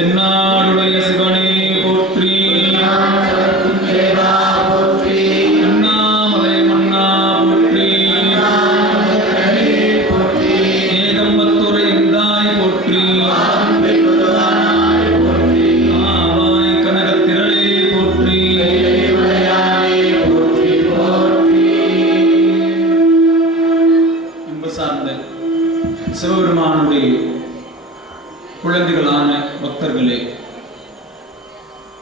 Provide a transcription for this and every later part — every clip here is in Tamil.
tener una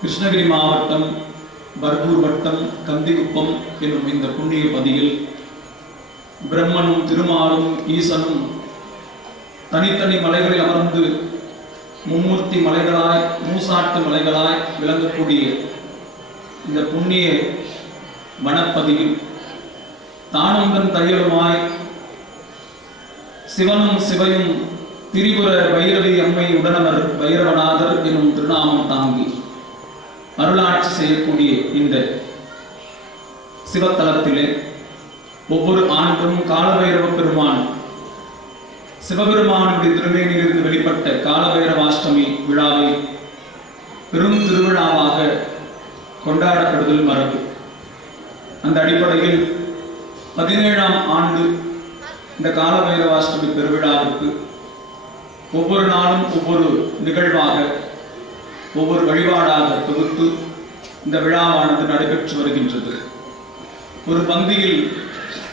கிருஷ்ணகிரி மாவட்டம் பர்கூர் வட்டம் கந்திகுப்பம் என்னும் இந்த புண்ணிய பதியில் பிரம்மனும் திருமாலும் ஈசனும் தனித்தனி மலைகளில் அமர்ந்து மும்மூர்த்தி மலைகளாய் மூசாட்டு மலைகளாய் விளங்கக்கூடிய இந்த புண்ணிய வனப்பதியில் தானந்தன் தையலுமாய் சிவனும் சிவையும் திரிபுர வைரவி அம்மை உடனவர் வைரவநாதர் எனும் திருநாமம் தாங்கி அருளாட்சி செய்யக்கூடிய இந்த சிவத்தலத்திலே ஒவ்வொரு ஆண்டும் காலபைரவ பெருமான் சிவபெருமானுடைய திருமேனிலிருந்து வெளிப்பட்ட காலபைரவாஷ்டமி விழாவை பெரும் திருவிழாவாக கொண்டாடப்படுதல் மரபு. அந்த அடிப்படையில் பதினேழாம் ஆண்டு இந்த காலபைரவாஷ்டமி பெருவிழாவுக்கு ஒவ்வொரு நாளும் ஒவ்வொரு நிகழ்வாக ஒவ்வொரு வழிபாடாக தொகுத்து இந்த விழாவானது நடைபெற்று வருகின்றது. ஒரு பந்தியில்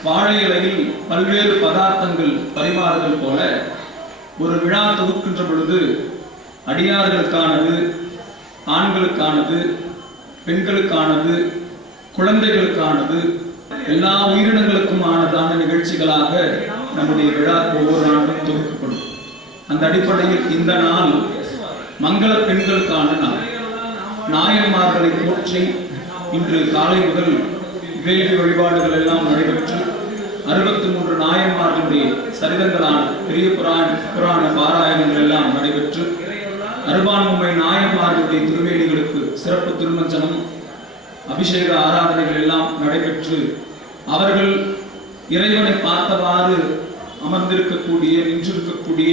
வாழை இலையில் பல்வேறு பதார்த்தங்கள் பரிமாறுதல் போல ஒரு விழா தொகுக்கின்ற பொழுது அடியார்களுக்கானது ஆண்களுக்கானது பெண்களுக்கானது குழந்தைகளுக்கானது எல்லா உயிரினங்களுக்கும் ஆனதான நிகழ்ச்சிகளாக நம்முடைய விழா ஒவ்வொரு ஆண்டும் தொகுக்கப்படும். அந்த அடிப்படையில் இந்த நாள் மங்கள பெண்களுக்கான நாள். நாயன்மார்களை போற்றி இன்று காலை முதல் வேள்வி வழிபாடுகள் எல்லாம் நடைபெற்று அறுபத்தி மூன்று நாயன்மார்களுடைய சரிதங்களான பெரிய புராண புராண பாராயணங்கள் எல்லாம் நடைபெற்று அருபான்மை நாயன்மார்களுடைய திருவேணிகளுக்கு சிறப்பு திருமஞ்சனம் அபிஷேக ஆராதனைகள் எல்லாம் நடைபெற்று அவர்கள் இறைவனை பார்த்தவாறு அமர்ந்திருக்கக்கூடிய நின்றிருக்கக்கூடிய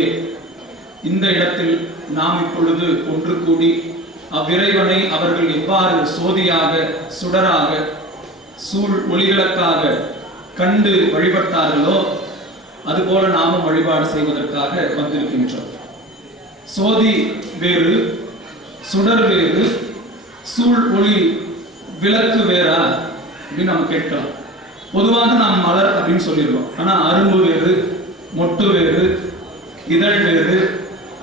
இந்த இடத்தில் நாம் இப்பொழுது ஒன்று கூடி அவ்விறைவனை அவர்கள் எவ்வாறு சோதியாக சுடராக சூழ் ஒளிகளுக்காக கண்டு வழிபட்டார்களோ அதுபோல நாமும் வழிபாடு செய்வதற்காக வந்திருக்கின்றோம். சோதி வேறு சுடர் வேறு சூழ் ஒளி விளக்கு வேறா அப்படின்னு நம்ம கேட்கலாம். பொதுவாக நாம் மலர் அப்படின்னு சொல்லிடுவோம் ஆனால் அரும்பு வேறு மொட்டு வேறு இதழ் வேறு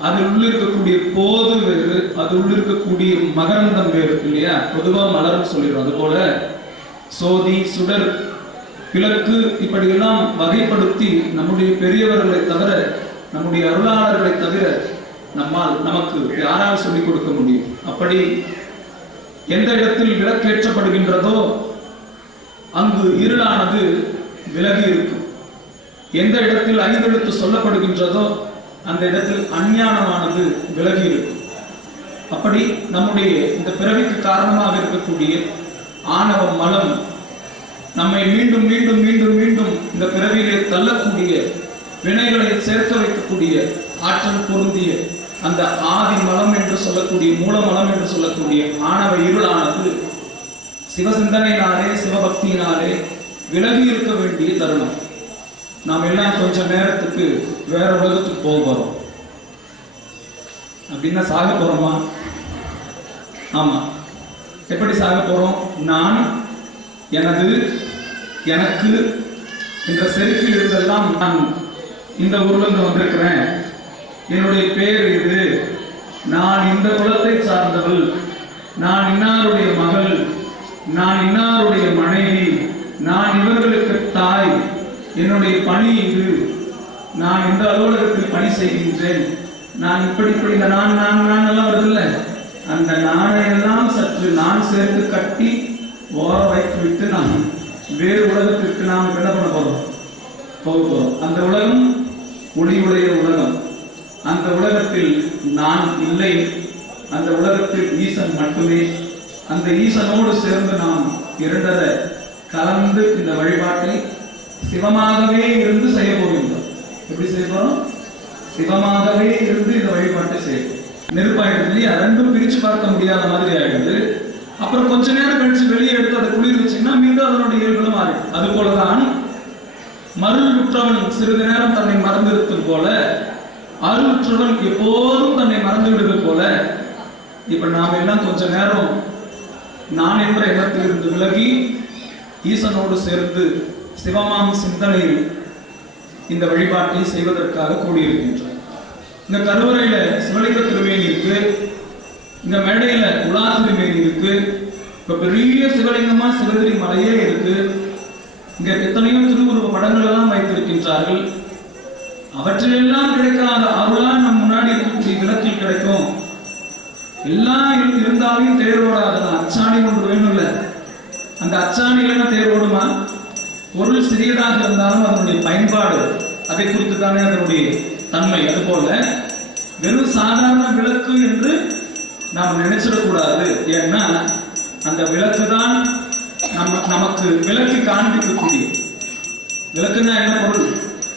அதில் உள்ள இருக்கக்கூடிய போது வேறு அது உள்ள இருக்கக்கூடிய மகரந்தம் வேறு இல்லையா? பொதுவா மலர்னு சொல்லிடுவோம். அதுபோல சோதி சுடர் கிழக்கு இப்படியெல்லாம் வகைப்படுத்தி நம்முடைய பெரியவர்களை தவிர நம்முடைய அருளாளர்களை தவிர நம்மால் நமக்கு யாரால் சொல்லிக் கொடுக்க முடியும்? அப்படி எந்த இடத்தில் விளக்கேற்றப்படுகின்றதோ அங்கு இருளானது விலகி இருக்கும். எந்த இடத்தில் ஐந்தெழுத்து சொல்லப்படுகின்றதோ அந்த இடத்தில் அஞ்ஞானமானது விலகி இருக்கும். அப்படி நம்முடைய இந்த பிறவிக்கு காரணமாக இருக்கக்கூடிய ஆணவ மலம் நம்மை மீண்டும் மீண்டும் மீண்டும் மீண்டும் இந்த பிறவியிலே தள்ளக்கூடிய வினைகளை சேர்த்து வைக்கக்கூடிய ஆற்றல் பொருந்திய அந்த ஆதி மலம் என்று சொல்லக்கூடிய மூலமலம் என்று சொல்லக்கூடிய ஆணவ இருளானது சிவசிந்தனையினாலே சிவபக்தியினாலே விலகி இருக்க வேண்டிய தருணம். நாம் எல்லாம் கொஞ்ச நேரத்துக்கு வேற உலகத்துக்கு போக போறோம். அப்படின்னா சாக போறோமா? ஆமா. எப்படி சாக போறோம்? நான் எனது எனக்கு என்ற செருப்பில் இருந்தெல்லாம் நான் இந்த உருவங்க வந்திருக்கிறேன். என்னுடைய பேர் இது. நான் இந்த குலத்தை சார்ந்தவள். நான் இன்னாருடைய மகள். நான் இன்னாருடைய மனைவி. நான் இவர்களுக்கு தாய். என்னுடைய பணி நான் இந்த அலுவலகத்தில் பணி செய்கின்றேன். நான் இப்படி இப்படி இந்த நான் நான் நான் எல்லாம் வருதுல்ல. அந்த நானை எல்லாம் சற்று நான் சேர்த்து கட்டி ஓர வைத்து விட்டு நாம் வேறு உலகத்திற்கு நாம் என்ன பண்ண போறோம்? போக போறோம். அந்த உலகம் ஒளியுடைய உலகம். அந்த உலகத்தில் நான் இல்லை. அந்த உலகத்தில் ஈசன் மட்டுமே. அந்த ஈசனோடு சேர்ந்து நாம் இரண்டரை கலந்து இந்த வழிபாட்டை சிவமாகவே இருந்து செய்ய போகின்றோம். எப்படி செய்யணும் சிவமாகவே இருந்து இந்த வழிபாட்டை செய்யணும் நெருப்பாயிடுது இல்லையா ரெண்டும் பிரிச்சு பார்க்க முடியாத மாதிரி ஆயிடுது. அப்புறம் கொஞ்ச நேரம் கழிச்சு வெளியே எடுத்து அதை குளிர் வச்சீங்கன்னா மீண்டும் அதனுடைய இயல்புல மாறி. அது போலதான் மருளுற்றவன் சிறிது நேரம் தன்னை மறந்திருப்பது போல அருளுற்றவன் எப்போதும் தன்னை மறந்து விடுவது போல இப்ப நாம் எல்லாம் கொஞ்ச நேரம் நான் என்ற எண்ணத்திலிருந்து விலகி ஈசனோடு சேர்ந்து சிவமாம் சிந்தனையில் இந்த வழிபாட்டை செய்வதற்காக கூடியிருக்கின்றோம் இந்த கருவறையில் சிவலிங்க திருமேனி இருக்கு. இந்த மேடையில் உலா திருமேனி இருக்கு. இப்போ பெரிய சிவலிங்கமாக சிவகிரி மலையே இருக்கு. இங்கே எத்தனையோ திருவுருவ படங்கள் எல்லாம் வைத்திருக்கின்றார்கள். அவற்றிலெல்லாம் கிடைக்காத அருளாக நம் முன்னாடி இருக்கக்கூடிய விளக்கில் கிடைக்கும். எல்லாம் இருந்தாலும் தேர் அச்சாணி ஒன்று வேணும்ல. அந்த அச்சாணி இல்லைன்னா தேர் ஓடுமா? பொருள் சிறியதாக இருந்தாலும் அதனுடைய பயன்பாடு அதை குறித்து தானே அதனுடைய தன்மை. அதுபோல வெறும் சாதாரண விளக்கு என்று நாம் நினைச்சிடக்கூடாது. ஏன்னா அந்த விளக்கு தான் நம்ம நமக்கு விளக்கு காண்பிக்கக்கூடிய. விளக்குன்னா என்ன பொருள்?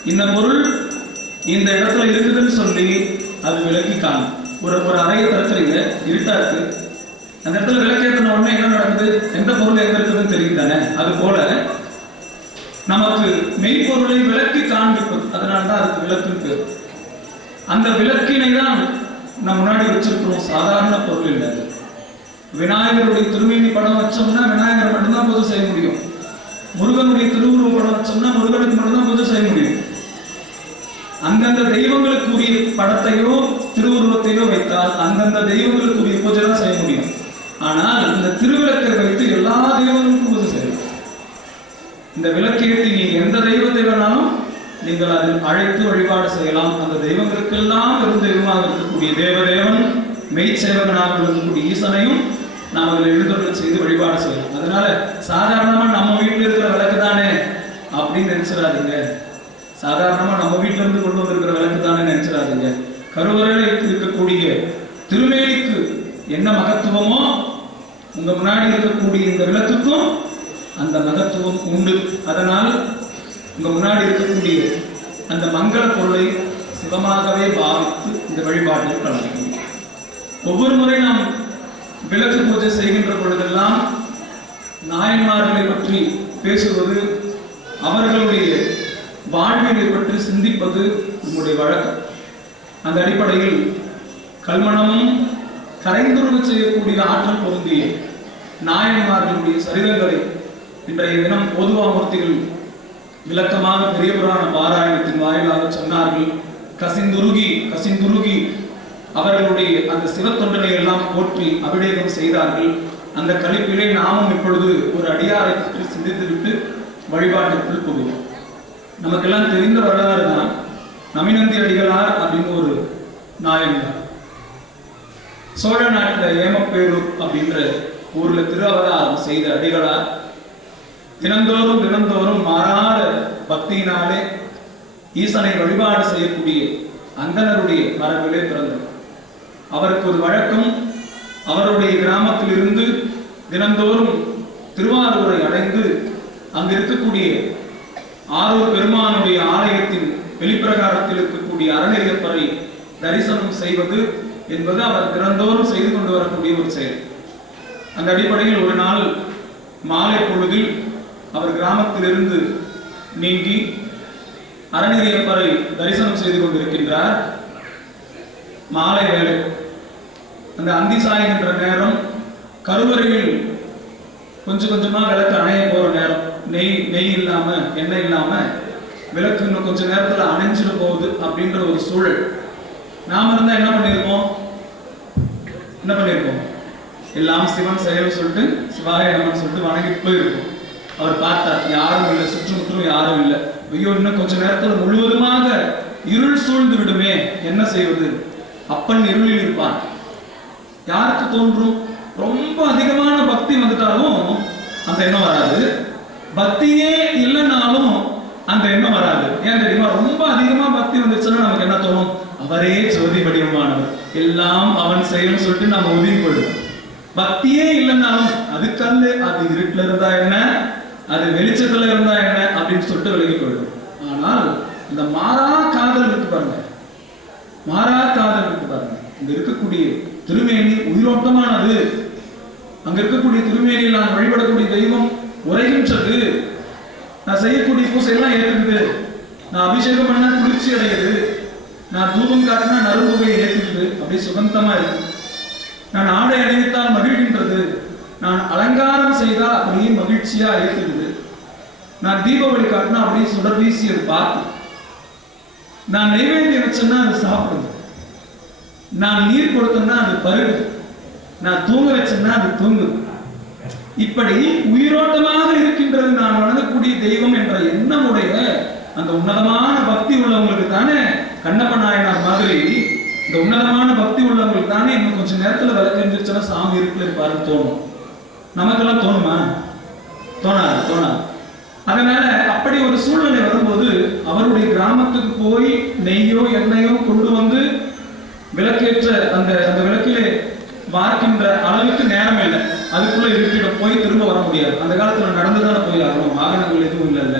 இந்த பொருள் இந்த இடத்துல இருக்குதுன்னு சொல்லி அது விளக்கி காணும். ஒரு ஒரு அறையை திறக்கிறீங்க இருட்டா இருக்கு. அந்த இடத்துல விளக்கேற்றின உடனே என்ன நடக்குது? எந்த பொருள் எங்க இருக்குதுன்னு தெரியும் தானே? அது போல நமக்கு மெய்ப்பொருளை விளக்கி காண்பிப்பது. அதனால தான் அதுக்கு விளக்கு பேர். அந்த விளக்கினை தான் நம்ம முன்னாடி வச்சிருக்கிறோம். சாதாரண பொருள் இல்லை விநாயகருடைய திருமேனி படம் வச்சோம்னா விநாயகர் மட்டும்தான் பூஜை செய்ய முடியும். முருகனுடைய திருவுருவ படம் வச்சோம்னா முருகனுக்கு மட்டும்தான் பூஜை செய்ய முடியும். அந்தந்த தெய்வங்களுக்குரிய படத்தையோ திருவுருவத்தையோ வைத்தால் அந்தந்த தெய்வங்களுக்குரிய பூஜை தான் செய்ய முடியும். ஆனால் இந்த திருவிளக்கை வைத்து எல்லா தெய்வங்களுக்கும் பூஜை செய்யும் இந்த விளக்கேற்றி நீ எந்த தெய்வத்தை வேணாலும் நீங்கள் அதில் அழைத்து வழிபாடு செய்யலாம். அந்த தெய்வங்களுக்கெல்லாம் பெரும் தெய்வமாக இருக்கக்கூடிய தேவதேவன் மெய்ச்சேவகனாக இருக்கக்கூடிய ஈசனையும் நாம் அதில் எழுந்தொழில் செய்து வழிபாடு செய்யலாம். அதனால சாதாரணமாக நம்ம வீட்டில் இருக்கிற விளக்கு தானே அப்படின்னு நினைச்சிடாதீங்க. சாதாரணமாக நம்ம வீட்டில இருந்து கொண்டு வந்திருக்கிற விளக்கு தானே நினைச்சிடாதீங்க. கருவறையில் இருக்கக்கூடிய திருமேனிக்கு என்ன மகத்துவமோ உங்கள் முன்னாடி இருக்கக்கூடிய இந்த விளக்குக்கும் அந்த மகத்துவம் உண்டு. அதனால் உங்க முன்னாடி இருக்கக்கூடிய அந்த மங்கள பொருளை சிவமாகவே பாவித்து இந்த வழிபாட்டில் கலந்துக்கணும் ஒவ்வொரு முறை நாம் விளக்கு பூஜை செய்கின்ற பொழுதெல்லாம் நாயன்மார்களை பற்றி பேசுவது அவர்களுடைய வாழ்வினை பற்றி சிந்திப்பது நம்முடைய வழக்கம். அந்த அடிப்படையில் கல்மணமும் கரைந்துருவ செய்யக்கூடிய ஆற்றல் பொருந்திய நாயன்மார்களுடைய சரீரங்களை இன்றைய தினம் பொதுவாமூர்த்திகள் விளக்கமாக பெரிய புராண பாராயணத்தின் வாயிலாக சொன்னார்கள் கசிந்துருகி கசிந்துருகி. அவர்களுடைய அந்த சிவத்தொண்டனை எல்லாம் போற்றி அபிஷேகம் செய்தார்கள். அந்த கழிப்பிலே நாமும் இப்பொழுது ஒரு அடியாரை பற்றி சிந்தித்துவிட்டு வழிபாட்டிற்குள் போகிறோம். நமக்கெல்லாம் தெரிந்த வரலாறு தான் நமினந்தி அடிகளார் அப்படின்னு ஒரு நாயன்தான் சோழ நாட்டில் ஏமப்பேரூர் அப்படின்ற ஊர்ல திருஅவதாரம் செய்த அடிகளார் தினந்தோறும் தினந்தோறும் மாறாத பக்தியினாலே ஈசனை வழிபாடு செய்யக்கூடிய அந்தனருடைய மரபிலே பிறந்தவர். அவருக்கு ஒரு வழக்கம் அவருடைய கிராமத்தில் இருந்து தினந்தோறும் திருவாரூரை அடைந்து அங்கு இருக்கக்கூடிய ஆரூர் பெருமானுடைய ஆலயத்தின் வெளிப்பிரகாரத்தில் இருக்கக்கூடிய அறநெறியப்பரை தரிசனம் செய்வது என்பது அவர் தினந்தோறும் செய்து கொண்டு வரக்கூடிய ஒரு செயல். அந்த அடிப்படையில் ஒரு நாள் மாலை பொழுதில் அவர் கிராமத்திலிருந்து நீங்கி அறநெறியப்பரை தரிசனம் செய்து கொண்டிருக்கின்றார். மாலை வேலை அந்த அந்தி சாய்கின்ற நேரம் கருவறையில் கொஞ்சம் கொஞ்சமா விளக்கு அணைய போகிற நேரம். நெய் நெய் இல்லாம எண்ணெய் இல்லாம விளக்கு இன்னும் கொஞ்ச நேரத்துல அணைஞ்சிட போகுது அப்படின்ற ஒரு சூழல். நாம இருந்தா என்ன பண்ணியிருப்போம் என்ன பண்ணியிருப்போம் எல்லாம் சிவன் செயல் சொல்லிட்டு சிவாய நமன் சொல்லிட்டு வணங்கிட்டு போயிருப்போம். அவர் பார்த்தார் யாரும் இல்லை சுற்றுமுற்றும் யாரும் இல்லை. ஐயோ இன்னும் கொஞ்ச நேரத்துல முழுவதுமாக இருள் சூழ்ந்து விடுமே என்ன செய்வது? அப்பன் இருளில் இருப்பான். யாருக்கு தோன்றும்? ரொம்ப அதிகமான பக்தி வந்துட்டாலும் அந்த எண்ணம் வராது. பக்தியே இல்லைனாலும் அந்த எண்ணம் வராது. ஏன் தெரியுமா? ரொம்ப அதிகமா பக்தி வந்துச்சுன்னா நமக்கு என்ன தோணும்? அவரே ஜோதி வடிவமானவர். எல்லாம் அவன் செய்யணும்னு சொல்லிட்டு நம்ம ஒதுங்கி போயிடுவோம். பக்தியே இல்லைன்னாலும் அது அது இருட்டுல இருந்தா என்ன? அது வெளிச்சத்துல இருந்தா என்ன அப்படின்னு சொல்லிட்டு விலகி போயிடும். ஆனால் இந்த மாறா காதல் இருக்கு பாருங்க. மாறா காதல் இருக்கு பாருங்க. இங்க இருக்கக்கூடிய திருமேனி உயிரோட்டமானது. அங்க இருக்கக்கூடிய திருமேனியில் நான் வழிபடக்கூடிய தெய்வம் உரைகின்றது நான் செய்யக்கூடிய பூசை எல்லாம் ஏற்றுக்குது நான் அபிஷேகம் பண்ண குளிர்ச்சி அடையுது. நான் தூபம் காட்டினா நறும்புகையை ஏற்றுக்குது அப்படியே சுகந்தமா இருக்கு. நான் ஆடை அணிவித்தால் மகிழ்கின்றது. நான் அலங்காரம் செய்தால் அப்படியே மகிழ்ச்சியா ஏற்றுக்குது நான் தீபாவளி காட்டினா அப்படியே சுடர் வீசி அது பார்த்து. நான் நைவேத்தியம் வச்சேன்னா அது சாப்பிடுது. நான் நீர் கொடுத்தேன்னா அது பருகு நான் தூங்க வச்சேன்னா அது தூங்குது. இப்படி உயிரோட்டமாக இருக்கின்றது நான் வணங்கக்கூடிய தெய்வம் என்ற எண்ணமுடைய அந்த உன்னதமான பக்தி உள்ளவங்களுக்கு தானே கண்ணப்ப நாயனார் மாதிரி இந்த உன்னதமான பக்தி உள்ளவங்களுக்கு தானே இன்னும் கொஞ்சம் நேரத்தில் நேரத்துல விளக்கெந்திரிச்சுன்னா சாமி இருக்குல்ல பாருன்னு தோணும். நமக்கெல்லாம் தோணுமா? தோணாது தோணாது. அதனால அப்படி ஒரு சூழ்நிலை வரும்போது அவருடைய கிராமத்துக்கு போய் நெய்யோ எண்ணெயோ கொண்டு வந்து விளக்கேற்ற அந்த அந்த விளக்கிலே வார்க்கின்ற அளவுக்கு நேரம் இல்லை. அதுக்குள்ள இருட்டிடம் போய் திரும்ப வர முடியாது. அந்த காலத்துல நடந்துதானே போய் ஆகணும். வாகனங்கள் எதுவும் இல்லைல்ல.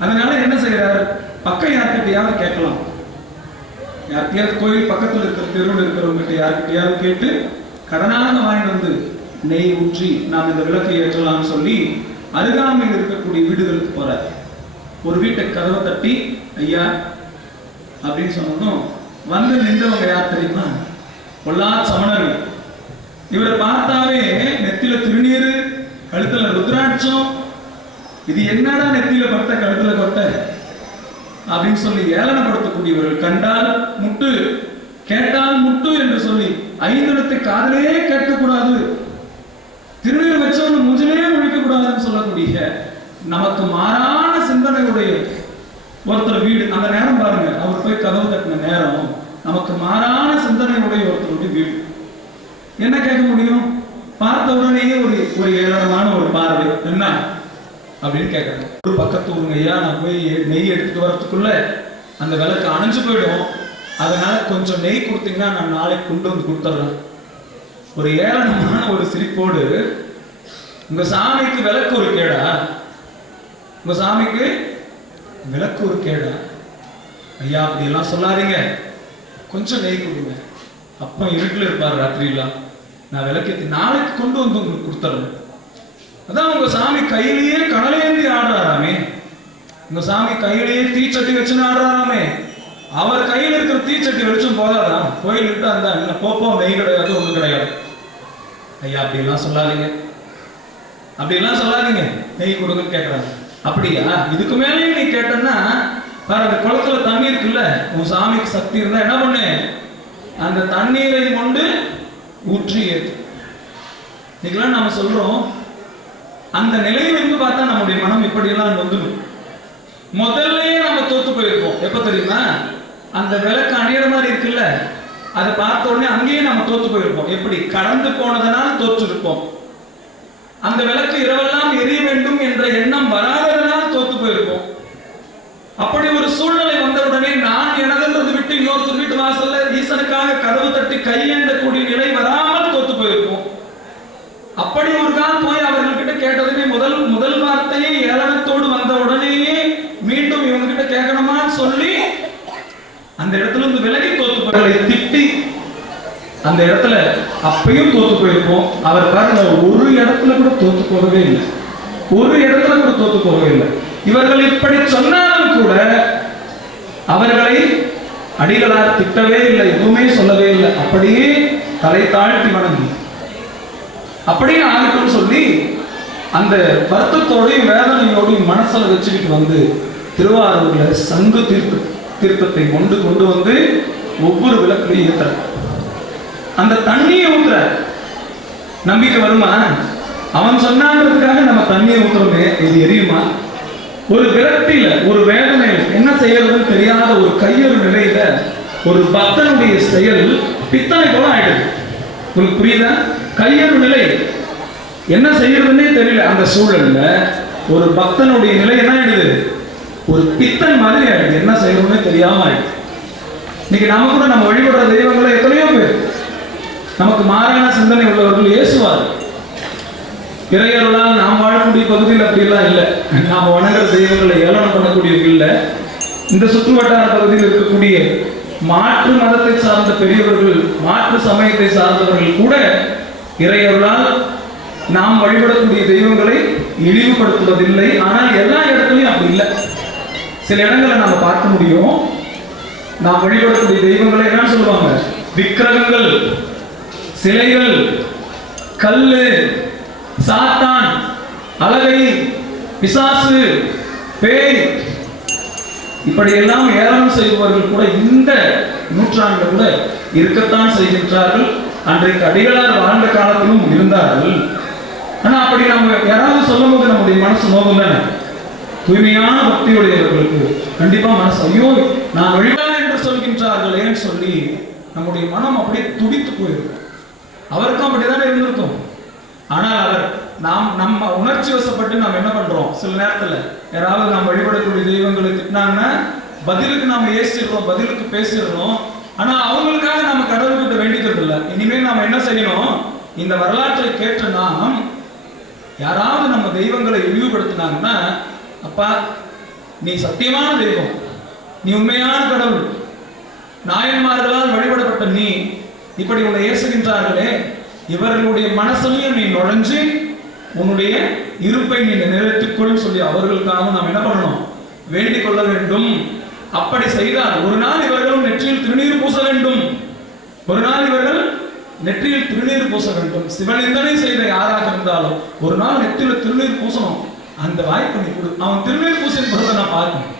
அதனால என்ன செய்யறாரு பக்க யார்கிட்டயாவது கேட்கலாம்? யார்கிட்டயாவது கோயில் பக்கத்தில் இருக்கிற தெருவில் இருக்கிறவங்க யார்கிட்டயாவது கேட்டு கடனாக வாங்கிட்டு வந்து நெய் ஊற்றி நாம் இந்த விளக்கை ஏற்றலாம்னு சொல்லி அருகாமையில் இருக்கக்கூடிய வீடுகளுக்கு போறார். ஒரு வீட்டை கதவை தட்டி ஐயா அப்படின்னு சொன்னதும் வந்து நின்றவங்க யார் தெரியுமா? பொல்லா சமணர்கள். இவரை பார்த்தாவே நெத்தில திருநீர் கழுத்துல ருத்ராட்சம். இது என்னடா நெத்தியில கொட்ட கழுத்துல கொட்ட? அப்படின்னு சொல்லி ஏளனப்படுத்தக்கூடியவர்கள் கண்டால் முட்டு கேட்டால் முட்டு என்று சொல்லி ஐந்தெழுத்தை காதலே கேட்கக்கூடாது திருநீர் வச்சவன் முஞ்சிலே முழிக்க கூடாதுன்னு சொல்லக்கூடிய நமக்கு மாறான சிந்தனையுடைய ஒருத்தர் வீடு அந்த நேரம் பாருங்க அவர் போய் கதவு தட்டின நேரம் நமக்கு மாறான சிந்தனையுடைய ஒருத்தருடைய வீடு. என்ன கேட்க முடியும்? பார்த்த உடனேயே ஒரு ஒரு ஏராளமான ஒரு பார்வை. என்ன? அப்படின்னு கேட்கறேன் ஒரு பக்கத்து ஊருங்க ஐயா நான் போய் நெய் எடுத்துட்டு வரத்துக்குள்ள அந்த விளக்கு அணைஞ்சு போயிடும். அதனால கொஞ்சம் நெய் கொடுத்தீங்கன்னா நான் நாளைக்கு கொண்டு வந்து கொடுத்துட்றேன் ஒரு ஏளனமான ஒரு சிரிப்போடு உங்க சாமிக்கு விளக்கு ஒரு கேடா? உங்க சாமிக்கு விளக்கு ஒரு கேடா? ஐயா அப்படி எல்லாம் சொல்லாதீங்க. கொஞ்சம் நெய் கொடுங்க. அப்பா இருட்டில் இருப்பார் ராத்திரியெல்லாம் நான் விளக்கேத்தி நாளைக்கு கொண்டு வந்து உங்களுக்கு கொடுத்துறேன். அதான் உங்கள் சாமி கையிலேயே கடலேந்தி ஆடுறாராமே. உங்கள் சாமி கையிலேயே தீச்சட்டி வச்சுன்னு ஆடுறாராமே. அவர் கையில் இருக்கிற தீச்சட்டி வெளிச்சம் போதாதான் கோயில் விட்டு அந்த இல்லை போப்போ நெய் கிடையாது ஒன்றும் கிடையாது. ஐயா அப்படிலாம் சொல்லாதீங்க. அப்படிலாம் சொல்லாதீங்க. நெய் கொடுங்கன்னு கேட்குறாங்க அப்படியா? இதுக்கு மேலேயும் நீ கேட்டன்னா வேற அந்த குளத்துல தண்ணி இருக்குல்ல? உன் சாமிக்கு சக்தி இருந்தா என்ன பண்ணு? அந்த தண்ணீரை கொண்டு ஊற்றி ஏற்று இதுக்கெல்லாம் நம்ம சொல்றோம் அந்த நிலையை வந்து பார்த்தா நம்முடைய மனம் இப்படியெல்லாம் வந்துடும். முதல்லயே நம்ம தோத்து போயிருப்போம். எப்ப தெரியுமா? அந்த விளக்கு அணியிற மாதிரி இருக்குல்ல? அதை பார்த்த உடனே அங்கேயே நம்ம தோத்து போயிருப்போம். எப்படி? கடந்து போனதனால் தோற்று இருப்போம் அந்த விளக்கு இரவெல்லாம் எரிய வேண்டும் என்ற எண்ணம் வராததனால் தோத்து போயிருப்போம். அப்படி ஒரு சூழ்நிலை வந்தவுடனே நான் எனதுன்றது விட்டு இன்னொருத்தர் வீட்டு வாசல்ல ஈசனுக்காக கதவு தட்டி கையேண்டக்கூடிய நிலை வராமல் தோத்து போயிருப்போம் அப்படி ஒரு கால் போய் அவர்கள்கிட்ட கேட்டதுமே முதல் முதல் வார்த்தையே ஏளனத்தோடு வந்த உடனேயே மீண்டும் இவங்க கிட்ட கேட்கணுமான்னு சொல்லி அந்த இடத்துல இருந்து விலகி தோத்து போய் திட்டி அந்த இடத்துல அப்பயும் தோத்து போயிருப்போம். அவர் பாருங்க ஒரு இடத்துல கூட தோத்து போகவே இல்லை. ஒரு இடத்துல கூட தோத்து போகவே இல்லை. இவர்கள் இப்படி சொன்னாலும் கூட அவர்களை அடிகளார் திட்டவே இல்லை எதுவுமே சொல்லவே இல்லை. அப்படியே தலை தாழ்த்தி வணங்கி. அப்படியே ஆகட்டும் சொல்லி அந்த வருத்தத்தோடையும் வேதனையோடையும் மனசுல வச்சுக்கிட்டு வந்து திருவாரூர்ல சங்கு தீர்த்த தீர்த்தத்தை கொண்டு கொண்டு வந்து ஒவ்வொரு விளக்குலையும் ஏற்ற அந்த தண்ணியை ஊத்துற நம்பிக்கை வருமா? அவன் சொன்னான்றதுக்காக நம்ம தண்ணியை ஊத்துறோமே இது எரியுமா? ஒரு விரக்தியில ஒரு வேதனையில என்ன செய்யறதுன்னு தெரியாத ஒரு கையொரு நிலையில ஒரு பக்தனுடைய செயல் பித்தனை போல ஆயிடுது. உங்களுக்கு புரியுதா? கையொரு நிலை. என்ன செய்யறதுன்னே தெரியல. அந்த சூழல்ல ஒரு பக்தனுடைய நிலை என்ன ஆயிடுது ஒரு பித்தன் மாதிரி ஆயிடுது. என்ன செய்யறதுன்னே தெரியாம ஆயிடுது. இன்னைக்கு நாம கூட நம்ம வழிபடுற தெய்வங்களை எத்தனையோ பேர். நமக்கு மாறான சிந்தனை உள்ளவர்கள் இயேசுவார். இறையர்களால் நாம் வாழக்கூடிய பகுதியில் அப்படிலாம் இல்லை. நாம் வணங்குற தெய்வங்களை ஏளனம் பண்ணக்கூடியவர்கள் இல்லை. இந்த சுற்று வட்டார பகுதியில் இருக்கக்கூடிய மாற்று மதத்தை சார்ந்த பெரியவர்கள் மாற்று சமயத்தை சார்ந்தவர்கள் கூட இறையர்களால் நாம் வழிபடக்கூடிய தெய்வங்களை இழிவுபடுத்துவதில்லை. ஆனால் எல்லா இடத்துலையும் அப்படி இல்லை. சில இடங்களை நாம் பார்க்க முடியும். நாம் வழிபடக்கூடிய தெய்வங்களை என்ன சொல்லுவாங்க. விக்கிரகங்கள் சிலைகள் கல்லு சாத்தான் அலகை பிசாசு பேய். இப்படியெல்லாம் ஏளனம் செய்பவர்கள் கூட இந்த நூற்றாண்டு கூட இருக்கத்தான் செய்கின்றார்கள். அன்றைக்கு அடிகளார் வாழ்ந்த காலத்திலும் இருந்தார்கள். ஆனா அப்படி நம்ம யாராவது சொல்லும் போது நம்முடைய மனசு நோக்கம் தானே? தூய்மையான பக்தியுடையவர்களுக்கு கண்டிப்பா மனசு ஐயோ நான் வழிபாடு என்று சொல்கின்றார்களேன்னு சொல்லி நம்முடைய மனம் அப்படியே துடித்து போயிருக்கும். அவருக்கும் அப்படிதானே இருந்திருக்கும். ஆனால் அவர் நாம் நம்ம உணர்ச்சி வசப்பட்டு நாம் என்ன பண்றோம்? சில நேரத்துல யாராவது நாம் வழிபடக்கூடிய தெய்வங்களை திட்டினாங்கன்னா பதிலுக்கு நாம ஏசிடுறோம் பதிலுக்கு பேசிடுறோம். ஆனா அவங்களுக்காக நம்ம கடவுள்கிட்ட வேண்டிக்கிறது இல்லை. இனிமேல் நாம என்ன செய்யணும்? இந்த வரலாற்றை கேட்ட நாம் யாராவது நம்ம தெய்வங்களை இழிவுபடுத்தினாங்கன்னா அப்பா நீ சத்தியமான தெய்வம். நீ உண்மையான கடவுள். நாயன்மார்களால் வழிபடப்பட்ட நீ இப்படி உன்னை ஏசுகின்றார்களே இவர்களுடைய மனசுலையும் நீ நுழைஞ்சு உன்னுடைய இருப்பை நீ நிறைவேற்றிக்கொள் சொல்லி அவர்களுக்காக நாம் என்ன பண்ணணும்? வேண்டிக் கொள்ள வேண்டும். அப்படி செய்தால் ஒரு நாள் இவர்களும் நெற்றியில் திருநீர் பூச வேண்டும். ஒரு நாள் இவர்கள் நெற்றியில் திருநீர் பூச வேண்டும். சிவனிந்தனை செய்த யாராக இருந்தாலும் ஒரு நாள் நெற்றியில் திருநீர் பூசணும். அந்த வாய்ப்பு நீ கொடு. அவன் திருநீர் பூசின் பிறகு நான் பார்க்கணும்.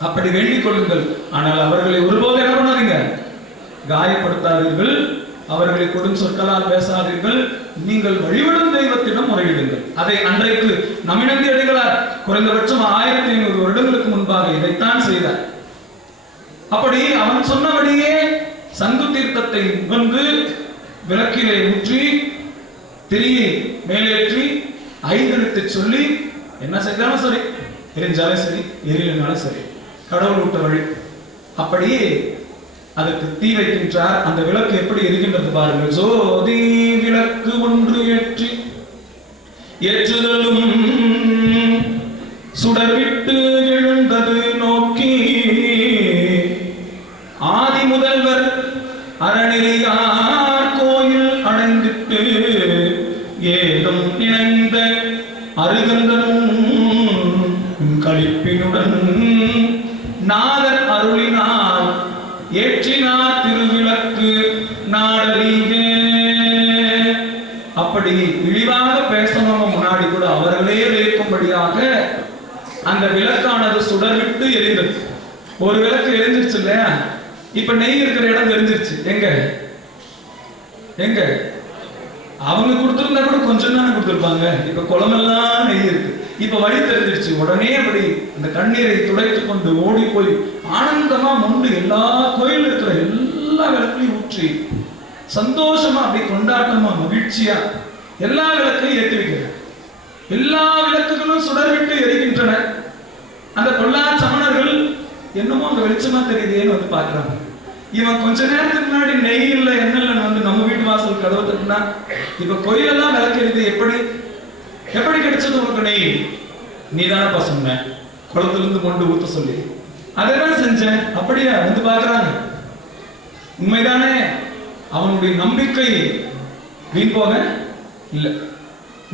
அப்படி வேண்டிக் கொள்ளுங்கள். ஆனால் அவர்களை ஒருபோது என்ன பண்ணாதீங்க. காயப்படுத்தாதீர்கள். அவர்களை கொடும் சொற்களால் பேசாதீர்கள். நீங்கள் வழிபடும் தெய்வத்திடம் முறையிடுங்கள். அதை அன்றைக்கு நமினந்தி அடிகளார் குறைந்தபட்சம் ஆயிரத்தி ஐநூறு வருடங்களுக்கு முன்பாக இதைத்தான் செய்தார். அப்படி அவன் சொன்னபடியே சங்கு தீர்த்தத்தை உகந்து விளக்கிலே ஊற்றி திரியை மேலேற்றி ஐந்தெழுத்து சொல்லி என்ன செய்தாலும் சரி எரிஞ்சாலும் சரி எரியலனாலும் சரி கடவுள் விட்ட வழி. அப்படியே அதுக்கு தீ வைக்கின்றார். அந்த விளக்கு எப்படி எரிகின்றது பாருங்கள். ஜோதி விளக்கு ஒன்று ஏற்றி ஏற்றுதலும் சுடர்விட்டு அப்படி இழிவாக பேசணும் முன்னாடி கூட அவர்களே வியக்கும்படியாக அந்த விளக்கானது சுடர்விட்டு எரிந்தது. ஒரு விளக்கு எரிஞ்சிருச்சு இல்லையா? இப்ப நெய் இருக்கிற இடம் தெரிஞ்சிருச்சு. எங்க? எங்க? அவங்க கொடுத்துருந்தா கூட கொஞ்சம் தானே கொடுத்திருப்பாங்க. இப்ப குளமெல்லாம் நெய் இருக்கு. இப்ப வழி தெரிஞ்சிருச்சு. உடனே அப்படி அந்த கண்ணீரை துடைத்து கொண்டு ஓடி போய் ஆனந்தமா முண்டு எல்லா கோயில் இருக்கிற எல்லா விளக்குலையும் ஊற்றி சந்தோஷமா அப்படி கொண்டாட்டமா மகிழ்ச்சியா? எல்லா விளக்கையும் ஏற்றி வைக்கிறார் எல்லா விளக்குகளும் சுடர்விட்டு எரிக்கின்றன அந்த கொல்லா சமணர்கள் என்னமோ அங்க வெளிச்சமா தெரியுதேன்னு வந்து பாக்குறாங்க இவன் கொஞ்ச நேரத்துக்கு முன்னாடி நெய் இல்லை எண்ணெய் இல்லைன்னு வந்து நம்ம வீட்டு வாசல் கதவு தட்டினா இப்ப கோயிலெல்லாம் விளக்கிறது எப்படி? எப்படி கிடைச்சது உனக்கு நெய்? நீ தானப்பா சொன்ன. குளத்துல இருந்து கொண்டு ஊத்த சொல்லி. அதெல்லாம் செஞ்சேன் அப்படியா? வந்து பாக்குறாங்க உண்மைதானே? அவனுடைய நம்பிக்கை வீண் போக இல்லை.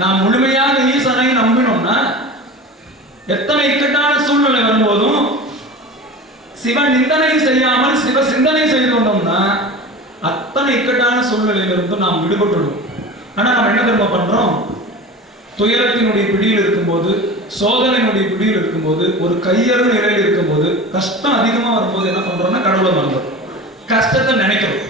நாம் முழுமையாக ஈசனை நம்பினோம்னா எத்தனை இக்கட்டான சூழ்நிலை வரும்போதும் சிவ நிந்தனை செய்யாமல் சிவ சிந்தனை செய்து கொண்டோம்னா அத்தனை இக்கட்டான சூழ்நிலையிலிருந்து நாம் விடுபட்டுடும். ஆனால் நம்ம என்ன திரும்ப பண்ணுறோம் துயரத்தினுடைய பிடியில் இருக்கும்போது சோதனையினுடைய பிடியில் இருக்கும்போது ஒரு கையறு நிலையில் இருக்கும்போது கஷ்டம் அதிகமாக வரும்போது என்ன பண்ணுறோம்னா கடவுளை மறந்துடும். கஷ்டத்தை நினைக்கிறோம்.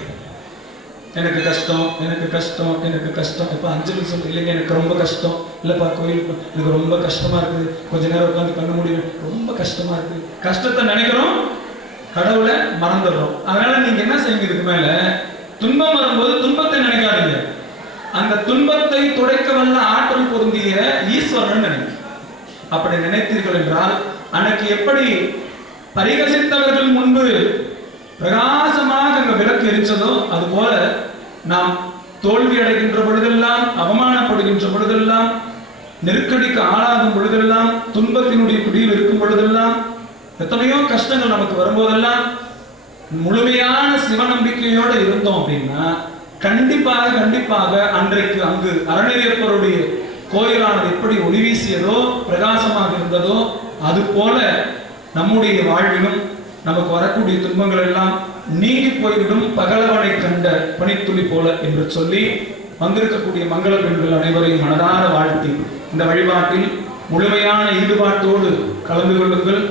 எனக்கு கஷ்டம் எனக்கு கஷ்டம் எனக்கு கஷ்டம். இப்போ அஞ்சு நிமிஷம் இல்லைங்க எனக்கு ரொம்ப கஷ்டம். இல்லைப்பா கோயில் எனக்கு ரொம்ப கஷ்டமா இருக்குது. கொஞ்ச நேரம் உட்காந்து பண்ண முடியும் ரொம்ப கஷ்டமா இருக்கு கஷ்டத்தை நினைக்கிறோம் கடவுளை மறந்துடுறோம். அதனால நீங்க என்ன செய்யுங்க இதுக்கு மேல? துன்பம் வரும்போது துன்பத்தை நினைக்காதீங்க. அந்த துன்பத்தை துடைக்க வல்ல ஆற்றல் பொருந்திய ஈஸ்வரன் நினைங்க. அப்படி நினைத்தீர்கள் என்றால் அன்னைக்கு எப்படி பரிகசித்தவர்கள் முன்பு பிரகாசமாக அங்க விளக்கு எரிச்சதோ அது போல நாம் தோல்வி அடைகின்ற பொழுதெல்லாம் அவமானப்படுகின்ற பொழுதெல்லாம் நெருக்கடிக்கு ஆளாகும் பொழுதெல்லாம் துன்பத்தினுடைய பிடியில் இருக்கும் பொழுதெல்லாம் எத்தனையோ கஷ்டங்கள் நமக்கு வரும்போதெல்லாம் முழுமையான சிவநம்பிக்கையோடு இருந்தோம் அப்படின்னா கண்டிப்பாக கண்டிப்பாக அன்றைக்கு அங்கு அறநிலையப்பருடைய கோயிலானது எப்படி ஒளி வீசியதோ பிரகாசமாக இருந்ததோ அது போல நம்முடைய வாழ்விலும் நமக்கு வரக்கூடிய துன்பங்கள் எல்லாம் நீங்கி போய்விடும் பகலவனை கண்ட பனித்துளி போல என்று சொல்லி வந்திருக்கக்கூடிய மங்கள பெண்கள் அனைவரையும் மனதார வாழ்த்தி இந்த வழிபாட்டில் முழுமையான ஈடுபாட்டோடு கலந்து கொள்ளுங்கள்.